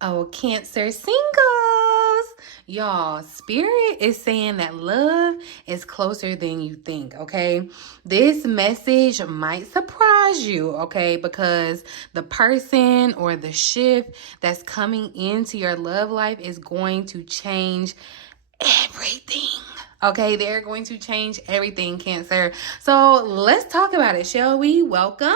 Oh, Cancer singles. Y'all, Spirit is saying that love is closer than you think, okay? This message might surprise you, okay? Because the person or the shift that's coming into your love life is going to change everything. Okay, they're going to change everything, Cancer. So let's talk about it, shall we? Welcome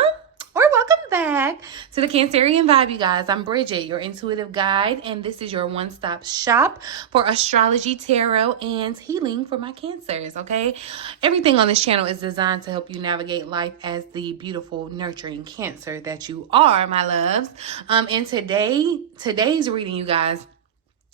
back to the Cancerian Vibe, you guys. I'm Bridget, your intuitive guide, and this is your one-stop shop for astrology, tarot, and healing for my Cancers, okay? Everything on this channel is designed to help you navigate life as the beautiful, nurturing Cancer that you are, my loves. And today's reading, you guys,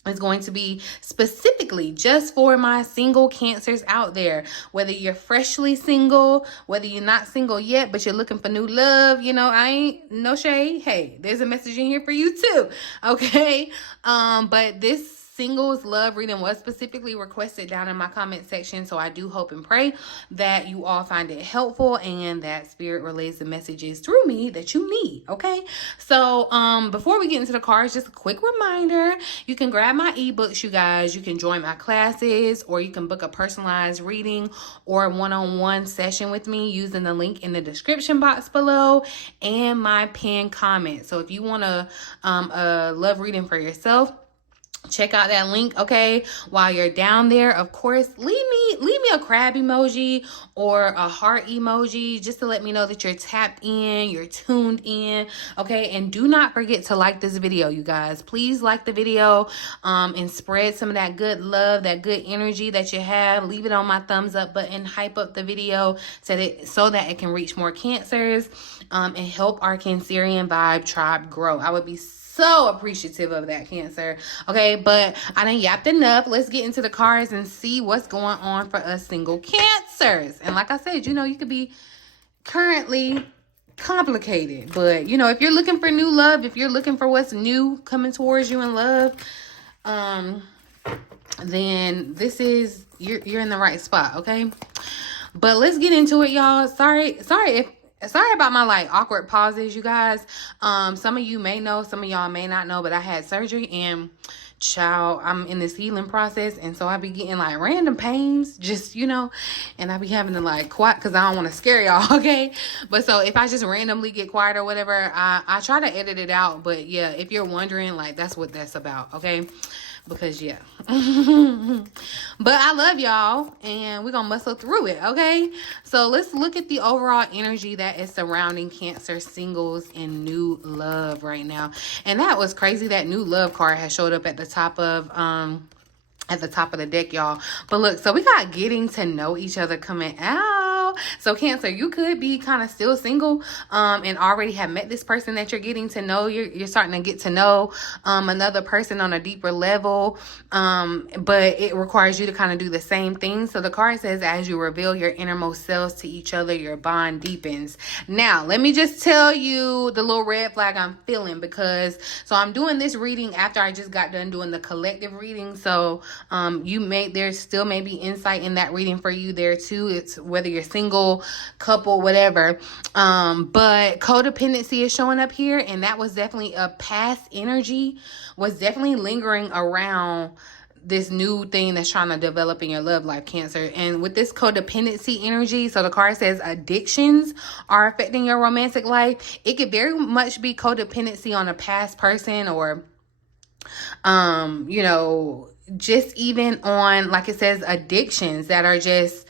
is going to be specifically just for my single Cancers out there. Whether you're freshly single, whether you're not single yet, but you're looking for new love, I ain't no shade. Hey, there's a message in here for you too. Okay. But this singles love reading was specifically requested down in my comment section, so I do hope and pray that you all find it helpful and that Spirit relays the messages through me that you need. Okay, so before we get into the cards, just a quick reminder: you can grab my ebooks, you guys. You can join my classes, or you can book a personalized reading or a one-on-one session with me using the link in the description box below and my pinned comment. So if you want a love reading for yourself, check out that link. Okay, while you're down there, of course, leave me a crab emoji or a heart emoji just to let me know that you're tapped in, you're tuned in. Okay, and do not forget to like this video, you guys. Please like the video and spread some of that good love, that good energy that you have. Leave it on my thumbs up button, hype up the video so that it can reach more Cancers and help our Cancerian Vibe tribe grow. I would be so appreciative of that, Cancer. Okay, but I done yapped enough. Let's get into the cards and see what's going on for us single Cancers. And like I said, you could be currently complicated, but if you're looking for new love, if you're looking for what's new coming towards you in love, then you're in the right spot. Okay, but let's get into it, y'all. Sorry about my awkward pauses, you guys. Some of you may know, some of y'all may not know, but I had surgery, and child, I'm in this healing process, and so I be getting random pains, just and I be having to quiet because I don't want to scare y'all. Okay, but so if I just randomly get quiet or whatever, I try to edit it out. But yeah, if you're wondering, that's what that's about. Okay, because yeah. But I love y'all, and we're gonna muscle through it. Okay, so let's look at the overall energy that is surrounding Cancer singles and new love right now. And that was crazy, that new love card has showed up at the top of the deck, y'all. But look, so we got getting to know each other coming out. So Cancer, you could be kind of still single and already have met this person that you're getting to know. You're starting to get to know another person on a deeper level, but it requires you to kind of do the same thing. So the card says, as you reveal your innermost selves to each other, your bond deepens. Now let me just tell you the little red flag I'm feeling, because I'm doing this reading after I just got done doing the collective reading. So there's still maybe insight in that reading for you there too. It's whether you're single, couple, whatever. But codependency is showing up here, and that was definitely a past energy, was definitely lingering around this new thing that's trying to develop in your love life, Cancer. And with this codependency energy, so the card says addictions are affecting your romantic life. It could very much be codependency on a past person, or just even on, like it says, addictions that are just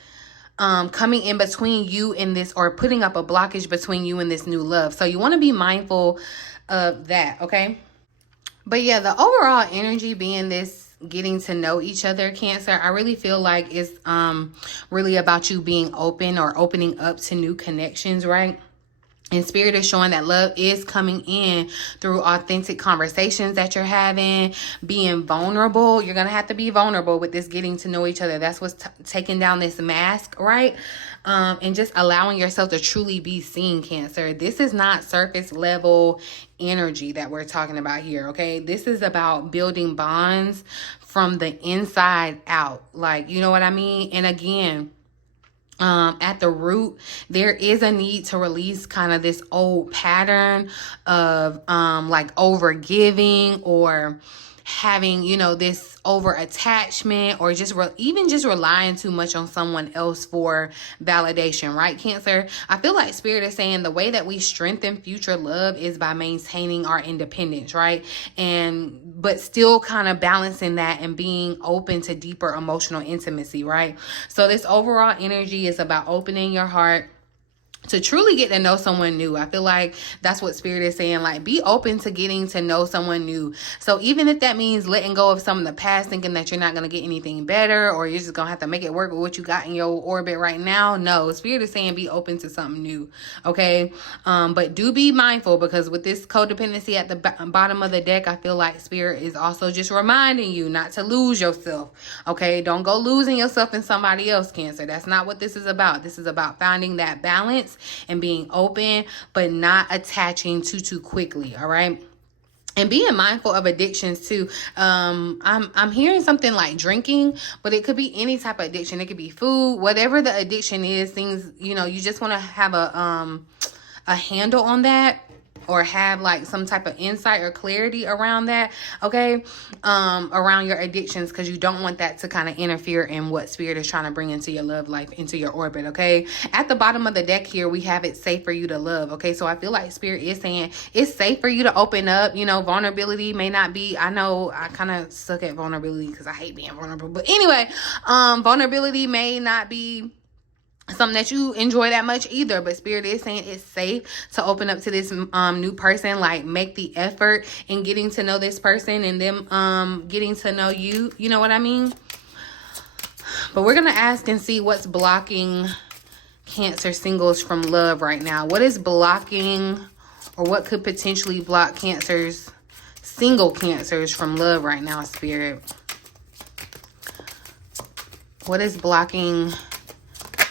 coming in between you and this, or putting up a blockage between you and this new love. So you want to be mindful of that. Okay, but yeah, the overall energy being this getting to know each other, Cancer, I really feel like it's really about you being open or opening up to new connections, right? And Spirit is showing that love is coming in through authentic conversations that you're having, being vulnerable. You're going to have to be vulnerable with this getting to know each other. That's what's taking down this mask, right? And just allowing yourself to truly be seen, Cancer. This is not surface level energy that we're talking about here, okay? This is about building bonds from the inside out. You know what I mean? And again, At the root, there is a need to release kind of this old pattern of like over giving, or having, this over attachment, or just even just relying too much on someone else for validation, right, Cancer? I feel like Spirit is saying the way that we strengthen future love is by maintaining our independence, right? But still kind of balancing that and being open to deeper emotional intimacy, right? So this overall energy is about opening your heart to truly get to know someone new. I feel like that's what Spirit is saying. Like, be open to getting to know someone new. So even if that means letting go of some of the past, thinking that you're not going to get anything better, or you're just going to have to make it work with what you got in your orbit right now. No, Spirit is saying be open to something new. Okay. But do be mindful, because with this codependency at the bottom of the deck, I feel like Spirit is also just reminding you not to lose yourself. Okay. Don't go losing yourself in somebody else, Cancer. That's not what this is about. This is about finding that balance and being open, but not attaching too quickly. All right. And being mindful of addictions too. I'm hearing something like drinking, but it could be any type of addiction. It could be food, whatever the addiction is, things, you just want to have a handle on that, or have like some type of insight or clarity around that, okay? Around your addictions, because you don't want that to kind of interfere in what Spirit is trying to bring into your love life, into your orbit, okay? At the bottom of the deck here, we have it's safe for you to love, okay? So I feel like Spirit is saying it's safe for you to open up. Vulnerability may not be, I know I kind of suck at vulnerability because I hate being vulnerable, but anyway, vulnerability may not be something that you enjoy that much either, but Spirit is saying it's safe to open up to this new person. Like, make the effort in getting to know this person, and them getting to know you. You know what I mean? But we're gonna ask and see what's blocking Cancer singles from love right now. What is blocking, or what could potentially block single Cancers from love right now, Spirit? What is blocking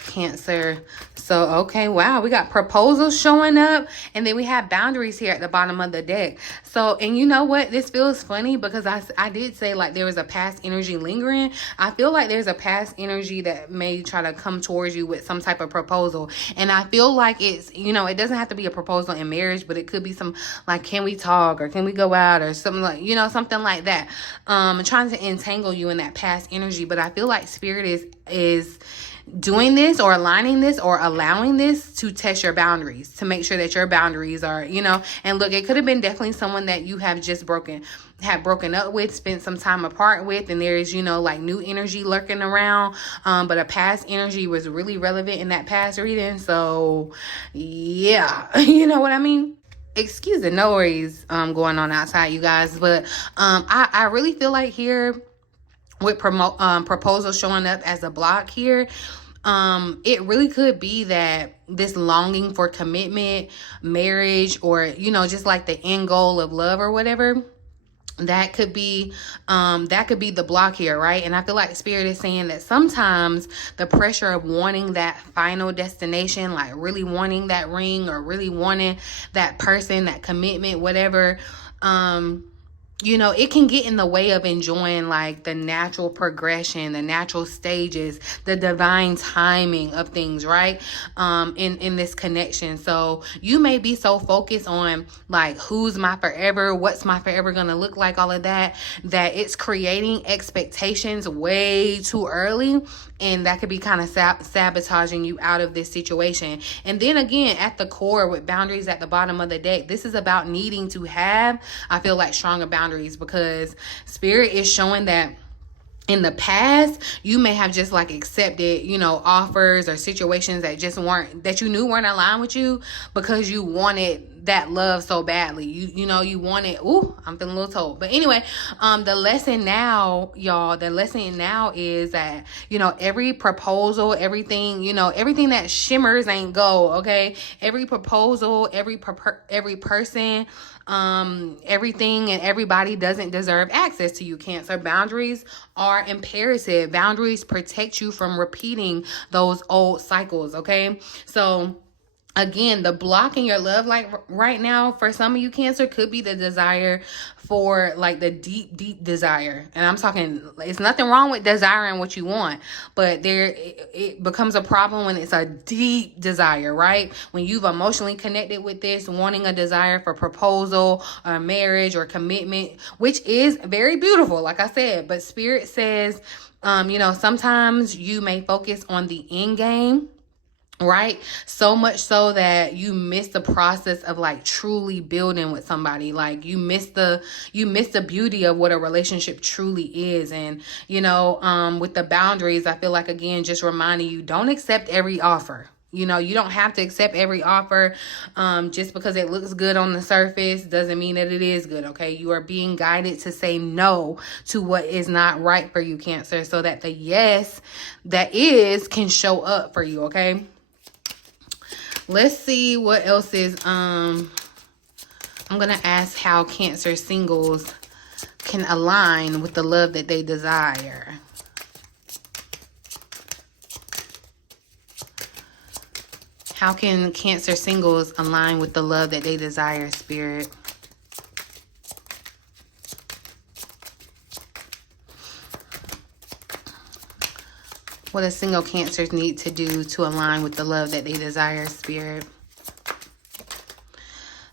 Cancer? So, okay, wow, we got proposals showing up, and then we have boundaries here at the bottom of the deck. So, and you know what? This feels funny because I did say like there was a past energy lingering. I feel like there's a past energy that may try to come towards you with some type of proposal. And I feel like it's, it doesn't have to be a proposal in marriage, but it could be some like, can we talk, or can we go out, or something like, something like that. Trying to entangle you in that past energy. But I feel like Spirit is doing this, or aligning this, or allowing this to test your boundaries, to make sure that your boundaries are, and look, it could have been definitely someone that you have just broken up with, spent some time apart with, and there is, like new energy lurking around, but a past energy was really relevant in that past reading. So yeah, you know what I mean? Excuse the noise going on outside, you guys, but I really feel like here, with proposals showing up as a block here, it really could be that this longing for commitment, marriage, or just like the end goal of love or whatever, that could be the block here, right? And I feel like Spirit is saying that sometimes the pressure of wanting that final destination, like really wanting that ring, or really wanting that person, that commitment, whatever, it can get in the way of enjoying like the natural progression, the natural stages, the divine timing of things, right? In this connection. So you may be so focused on like, who's my forever, what's my forever gonna look like, all of that it's creating expectations way too early. And that could be kind of sabotaging you out of this situation. And then again, at the core, with boundaries at the bottom of the deck, this is about needing to have, I feel like, stronger boundaries, because Spirit is showing that in the past, you may have just like accepted, offers or situations that you knew weren't aligned with you, because you wanted that love so badly. You wanted, I'm feeling a little told. But anyway, the lesson now, y'all, is that, every proposal, everything, everything that shimmers ain't gold, okay? Every proposal, every person, everything and everybody doesn't deserve access to you, Cancer. Boundaries are imperative. Boundaries protect you from repeating those old cycles, okay? So again, the block in your love life right now for some of you, Cancer, could be the desire for like the deep desire. And I'm talking, it's nothing wrong with desiring what you want, but it becomes a problem when it's a deep desire, right? When you've emotionally connected with this, wanting a desire for proposal or marriage or commitment, which is very beautiful, like I said. But Spirit says, sometimes you may focus on the end game, right? So much so that you miss the process of like truly building with somebody. Like you miss the beauty of what a relationship truly is. And with the boundaries, I feel like, again, just reminding you, don't accept every offer. You don't have to accept every offer. Just because it looks good on the surface doesn't mean that it is good, okay? You are being guided to say no to what is not right for you, Cancer, so that the yes that is can show up for you, okay? Let's see what else is, I'm going to ask how Cancer singles can align with the love that they desire. How can Cancer singles align with the love that they desire, Spirit? What does single Cancers need to do to align with the love that they desire, Spirit?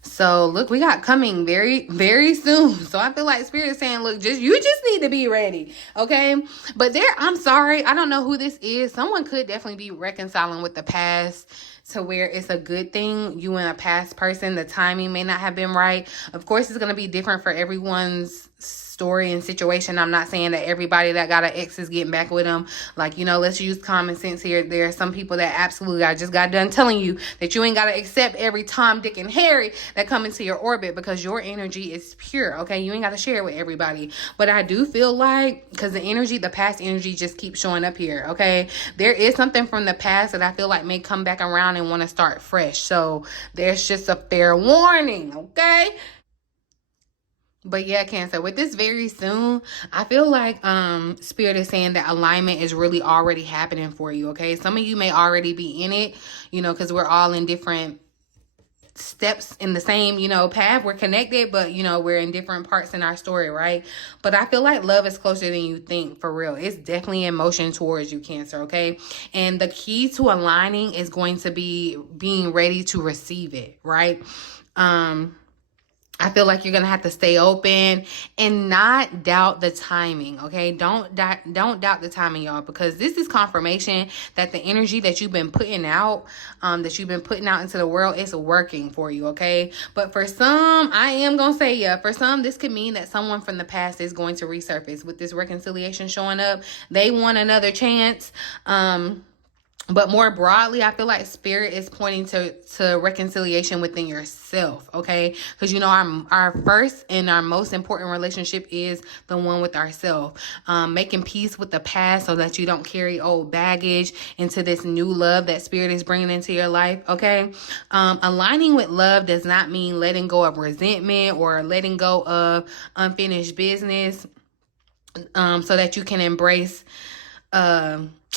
So, look, we got coming very, very soon. So, I feel like Spirit is saying, look, you just need to be ready, okay? But I'm sorry, I don't know who this is. Someone could definitely be reconciling with the past to where it's a good thing. You and a past person, the timing may not have been right. Of course, it's going to be different for everyone's story and situation. I'm not saying that everybody that got an ex is getting back with them. Like, let's use common sense here. There are some people that absolutely, I just got done telling you that you ain't got to accept every Tom, Dick, and Harry that come into your orbit, because your energy is pure, okay? You ain't got to share it with everybody. But I do feel like, because the past energy just keeps showing up here, okay? There is something from the past that I feel like may come back around and want to start fresh. So there's just a fair warning, okay? But yeah, Cancer, with this very soon, I feel like Spirit is saying that alignment is really already happening for you, okay? Some of you may already be in it, because we're all in different steps in the same, path. We're connected, but, we're in different parts in our story, right? But I feel like love is closer than you think, for real. It's definitely in motion towards you, Cancer, okay? And the key to aligning is going to be being ready to receive it, right? I feel like you're going to have to stay open and not doubt the timing, okay? Don't doubt the timing, y'all, because this is confirmation that the energy that you've been putting out, into the world, is working for you, okay? But for some, I am going to say, for some, this could mean that someone from the past is going to resurface with this reconciliation showing up. They want another chance. But more broadly, I feel like Spirit is pointing to reconciliation within yourself, okay? Because, our first and our most important relationship is the one with ourselves. Making peace with the past so that you don't carry old baggage into this new love that Spirit is bringing into your life, okay? Aligning with love does not mean letting go of resentment or letting go of unfinished business, so that you can embrace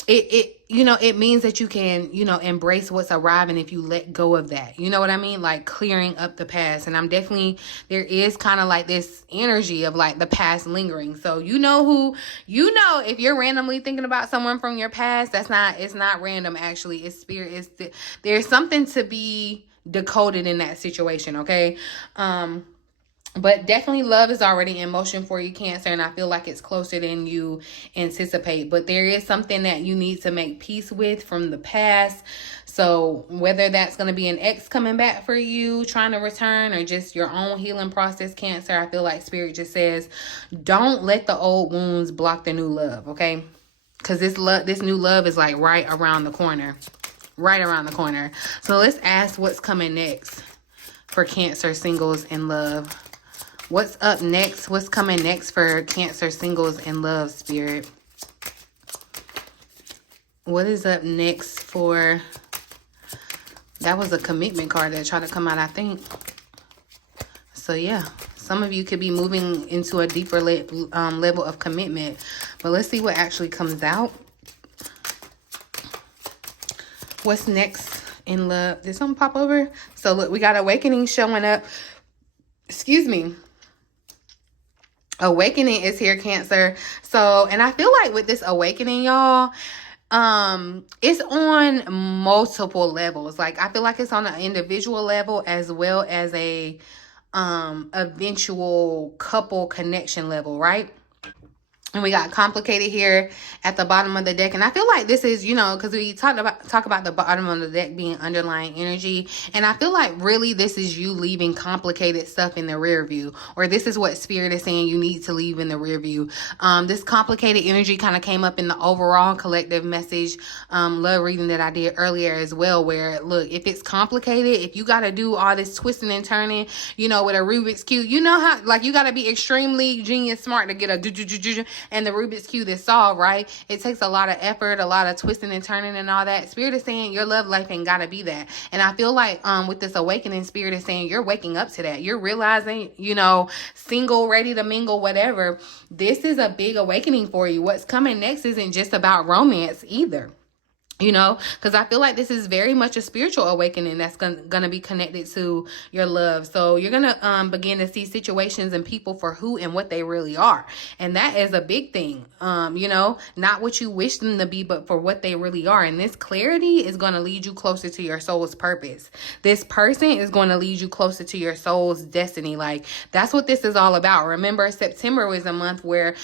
it means that you can, embrace what's arriving if you let go of that. You know what I mean? Like clearing up the past. And there is kind of like this energy of like the past lingering. So if you're randomly thinking about someone from your past, it's not random, actually. It's Spirit. There's something to be decoded in that situation, okay? But definitely love is already in motion for you, Cancer, and I feel like it's closer than you anticipate. But there is something that you need to make peace with from the past. So whether that's going to be an ex coming back for you, trying to return, or just your own healing process, Cancer, I feel like Spirit just says, don't let the old wounds block the new love, okay? Because this new love is like right around the corner. Right around the corner. So let's ask what's coming next for Cancer singles in love. What's up next? What's coming next for Cancer singles in love, Spirit? What is up next for... That was a commitment card that tried to come out, I think. So, yeah. Some of you could be moving into a deeper level of commitment. But let's see what actually comes out. What's next in love? Did something pop over? So, look, we got awakening showing up. Excuse me. Awakening is here, Cancer. So, and I feel like with this awakening, y'all, it's on multiple levels. Like, I feel like it's on an individual level as well as a eventual couple connection level, right? And we got complicated here at the bottom of the deck. And I feel like this is, because we talk about the bottom of the deck being underlying energy. And I feel like really this is you leaving complicated stuff in the rear view. Or this is what Spirit is saying you need to leave in the rear view. This complicated energy kind of came up in the overall collective message love reading that I did earlier as well. Where, look, if it's complicated, if you got to do all this twisting and turning, with a Rubik's Cube, you know how, like, you got to be extremely genius smart to get a and the Rubik's Cube is solved, right? It takes a lot of effort, a lot of twisting and turning and all that. Spirit is saying your love life ain't gotta be that. And I feel like with this awakening, Spirit is saying you're waking up to that. You're realizing, single, ready to mingle, whatever. This is a big awakening for you. What's coming next isn't just about romance either. Because I feel like this is very much a spiritual awakening that's going to be connected to your love. So you're going to begin to see situations and people for who and what they really are. And that is a big thing, not what you wish them to be, but for what they really are. And this clarity is going to lead you closer to your soul's purpose. This person is going to lead you closer to your soul's destiny. Like, that's what this is all about. Remember, September was a month where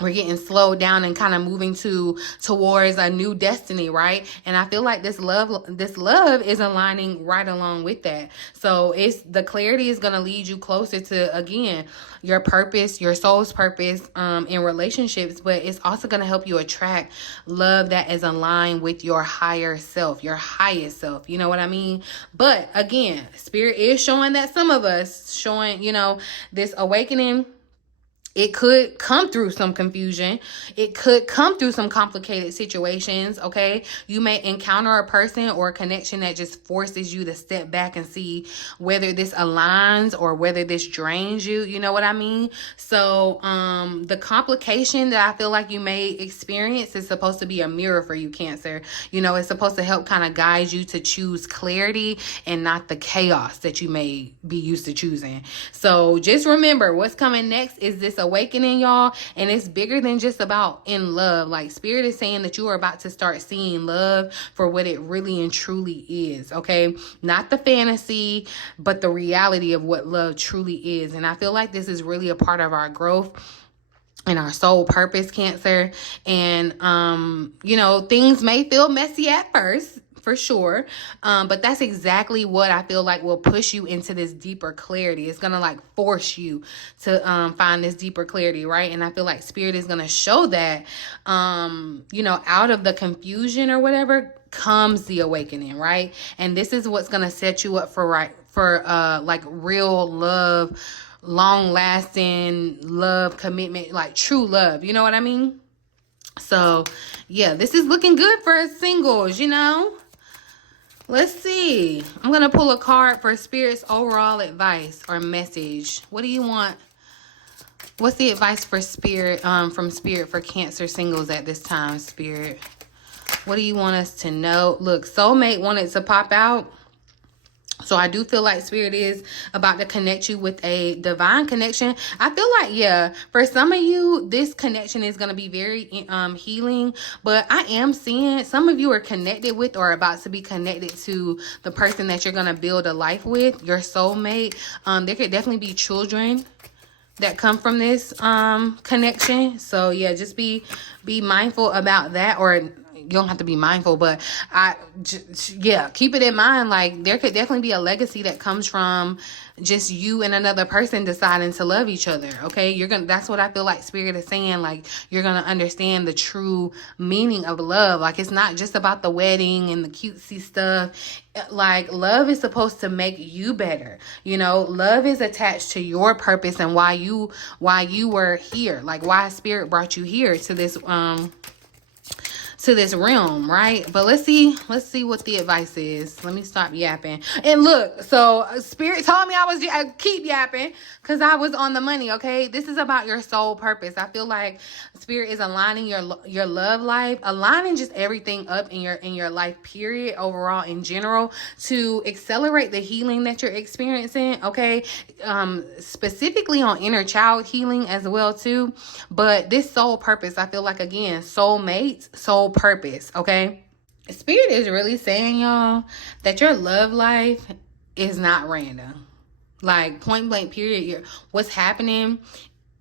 we're getting slowed down and kind of moving towards a new destiny, right? And I feel like this love is aligning right along with that. So the clarity is going to lead you closer to, again, your purpose, your soul's purpose in relationships, but it's also going to help you attract love that is aligned with your higher self, your highest self. You know what I mean? But again, Spirit is showing that some of us this awakening, it could come through some confusion. It could come through some complicated situations, okay? You may encounter a person or a connection that just forces you to step back and see whether this aligns or whether this drains you. You know what I mean? So the complication that I feel like you may experience is supposed to be a mirror for you, Cancer. It's supposed to help kind of guide you to choose clarity and not the chaos that you may be used to choosing. So just remember, what's coming next is this awakening, y'all, and it's bigger than just about in love. Like, Spirit is saying that you are about to start seeing love for what it really and truly is, okay? Not the fantasy, but the reality of what love truly is. And I feel like this is really a part of our growth and our soul purpose, Cancer. And things may feel messy at first, for sure. But that's exactly what I feel like will push you into this deeper clarity. It's going to like force you to find this deeper clarity, right? And I feel like Spirit is going to show that, out of the confusion or whatever comes the awakening, right? And this is what's going to set you up for like real love, long lasting love, commitment, like true love. You know what I mean? So yeah, this is looking good for us singles, Let's see. I'm going to pull a card for Spirit's overall advice or message. What do you want? What's the advice for Spirit, from Spirit for Cancer singles at this time, Spirit? What do you want us to know? Look, soulmate wanted to pop out. So I do feel like Spirit is about to connect you with a divine connection. I feel like, yeah, for some of you, this connection is going to be very healing. But I am seeing some of you are connected with or about to be connected to the person that you're going to build a life with, your soulmate. There could definitely be children that come from this connection. So yeah, just be mindful about that. Or you don't have to be mindful, but keep it in mind. Like, there could definitely be a legacy that comes from just you and another person deciding to love each other. Okay. That's what I feel like Spirit is saying. Like, you're going to understand the true meaning of love. Like, it's not just about the wedding and the cutesy stuff. Like, love is supposed to make you better. Love is attached to your purpose and why you were here. Like, why Spirit brought you here to to this realm, right? But let's see what the advice is. Let me stop yapping. And look, so Spirit told me I keep yapping because I was on the money. Okay, this is about your soul purpose. I feel like Spirit is aligning your love life, aligning just everything up in your life period, overall in general, to accelerate the healing that you're experiencing. Okay, specifically on inner child healing as well too. But this soul purpose, I feel like, again, soulmates, soul purpose. Okay, Spirit is really saying, y'all, that your love life is not random. Like, point blank period, what's happening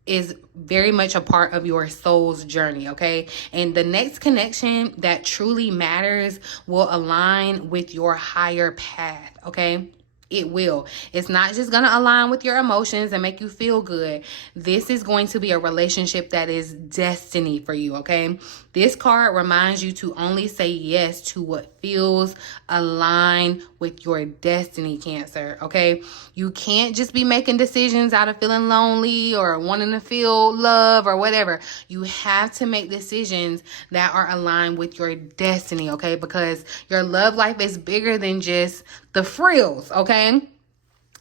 is very much a part of your soul's journey, okay? And the next connection that truly matters will align with your higher path, okay? It will. It's not just going to align with your emotions and make you feel good. This is going to be a relationship that is destiny for you, okay? This card reminds you to only say yes to what feels aligned with your destiny, Cancer, okay? You can't just be making decisions out of feeling lonely or wanting to feel love or whatever. You have to make decisions that are aligned with your destiny, okay? Because your love life is bigger than just the frills, okay?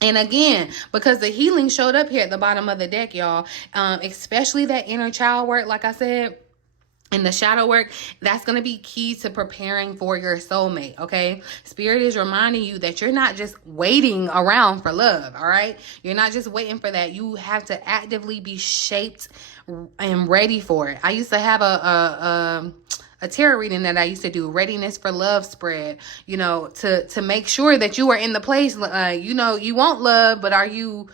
And again, because the healing showed up here at the bottom of the deck, y'all, especially that inner child work, like I said, and the shadow work, that's going to be key to preparing for your soulmate, okay? Spirit is reminding you that you're not just waiting around for love, all right? You're not just waiting for that. You have to actively be shaped and ready for it. I used to have a tarot reading that I used to do, readiness for love spread, you know, to make sure that you are in the place, you know, you want love, but are you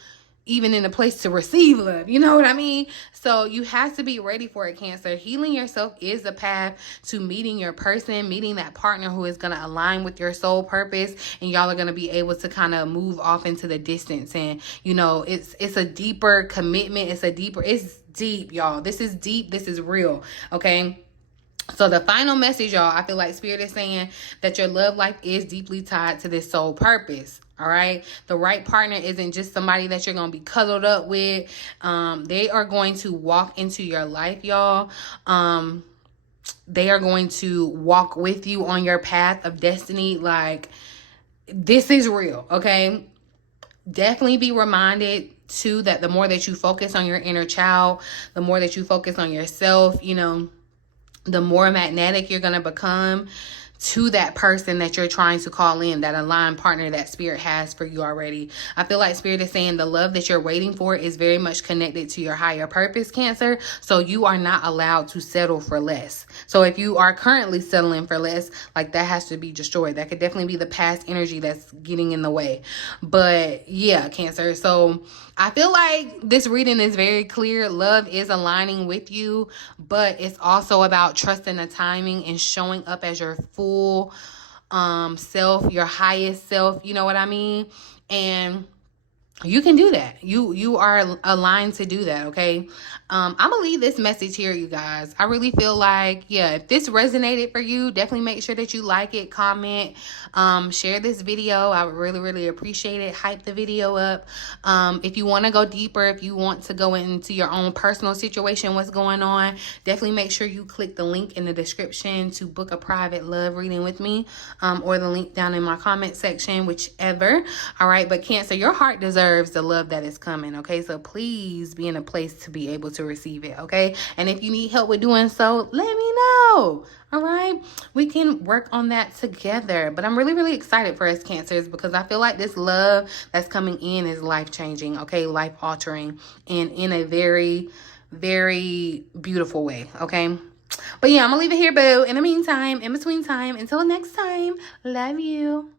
even in a place to receive love? You know what I mean? So you have to be ready for it, Cancer. Healing yourself is the path to meeting your person, meeting that partner who is going to align with your soul purpose, and y'all are going to be able to kind of move off into the distance. And you know, it's a deeper commitment. It's deep, y'all. This is deep. This is real. Okay. So the final message, y'all, I feel like Spirit is saying that your love life is deeply tied to this soul purpose. All right. The right partner isn't just somebody that you're going to be cuddled up with. They are going to walk into your life, y'all. They are going to walk with you on your path of destiny. Like, this is real. Okay. Definitely be reminded too that the more that you focus on your inner child, the more that you focus on yourself, you know, the more magnetic you're going to become to that person that you're trying to call in, that aligned partner that Spirit has for you already. I feel like Spirit is saying the love that you're waiting for is very much connected to your higher purpose, Cancer. So you are not allowed to settle for less. So if you are currently settling for less, like, that has to be destroyed. That could definitely be the past energy that's getting in the way. But yeah, Cancer. So I feel like this reading is very clear. Love is aligning with you, but it's also about trusting the timing and showing up as your full self, your highest self. You know what I mean? And you can do that. You are aligned to do that, okay? I'm gonna leave this message here, you guys. I really feel like, yeah, if this resonated for you, definitely make sure that you like it, comment, share this video. I would really, really appreciate it. Hype the video up. If you want to go deeper, if you want to go into your own personal situation, what's going on, definitely make sure you click the link in the description to book a private love reading with me, or the link down in my comment section, whichever. All right, but Cancer, your heart deserves the love that is coming, okay? So please be in a place to be able to receive it, okay? And if you need help with doing so, let me know. All right, we can work on that together. But I'm really, really excited for us, Cancers, because I feel like this love that's coming in is life-changing, okay? Life-altering, and in a very, very beautiful way, okay? But yeah, I'm gonna leave it here, boo. In the meantime, in between time, until next time, love you.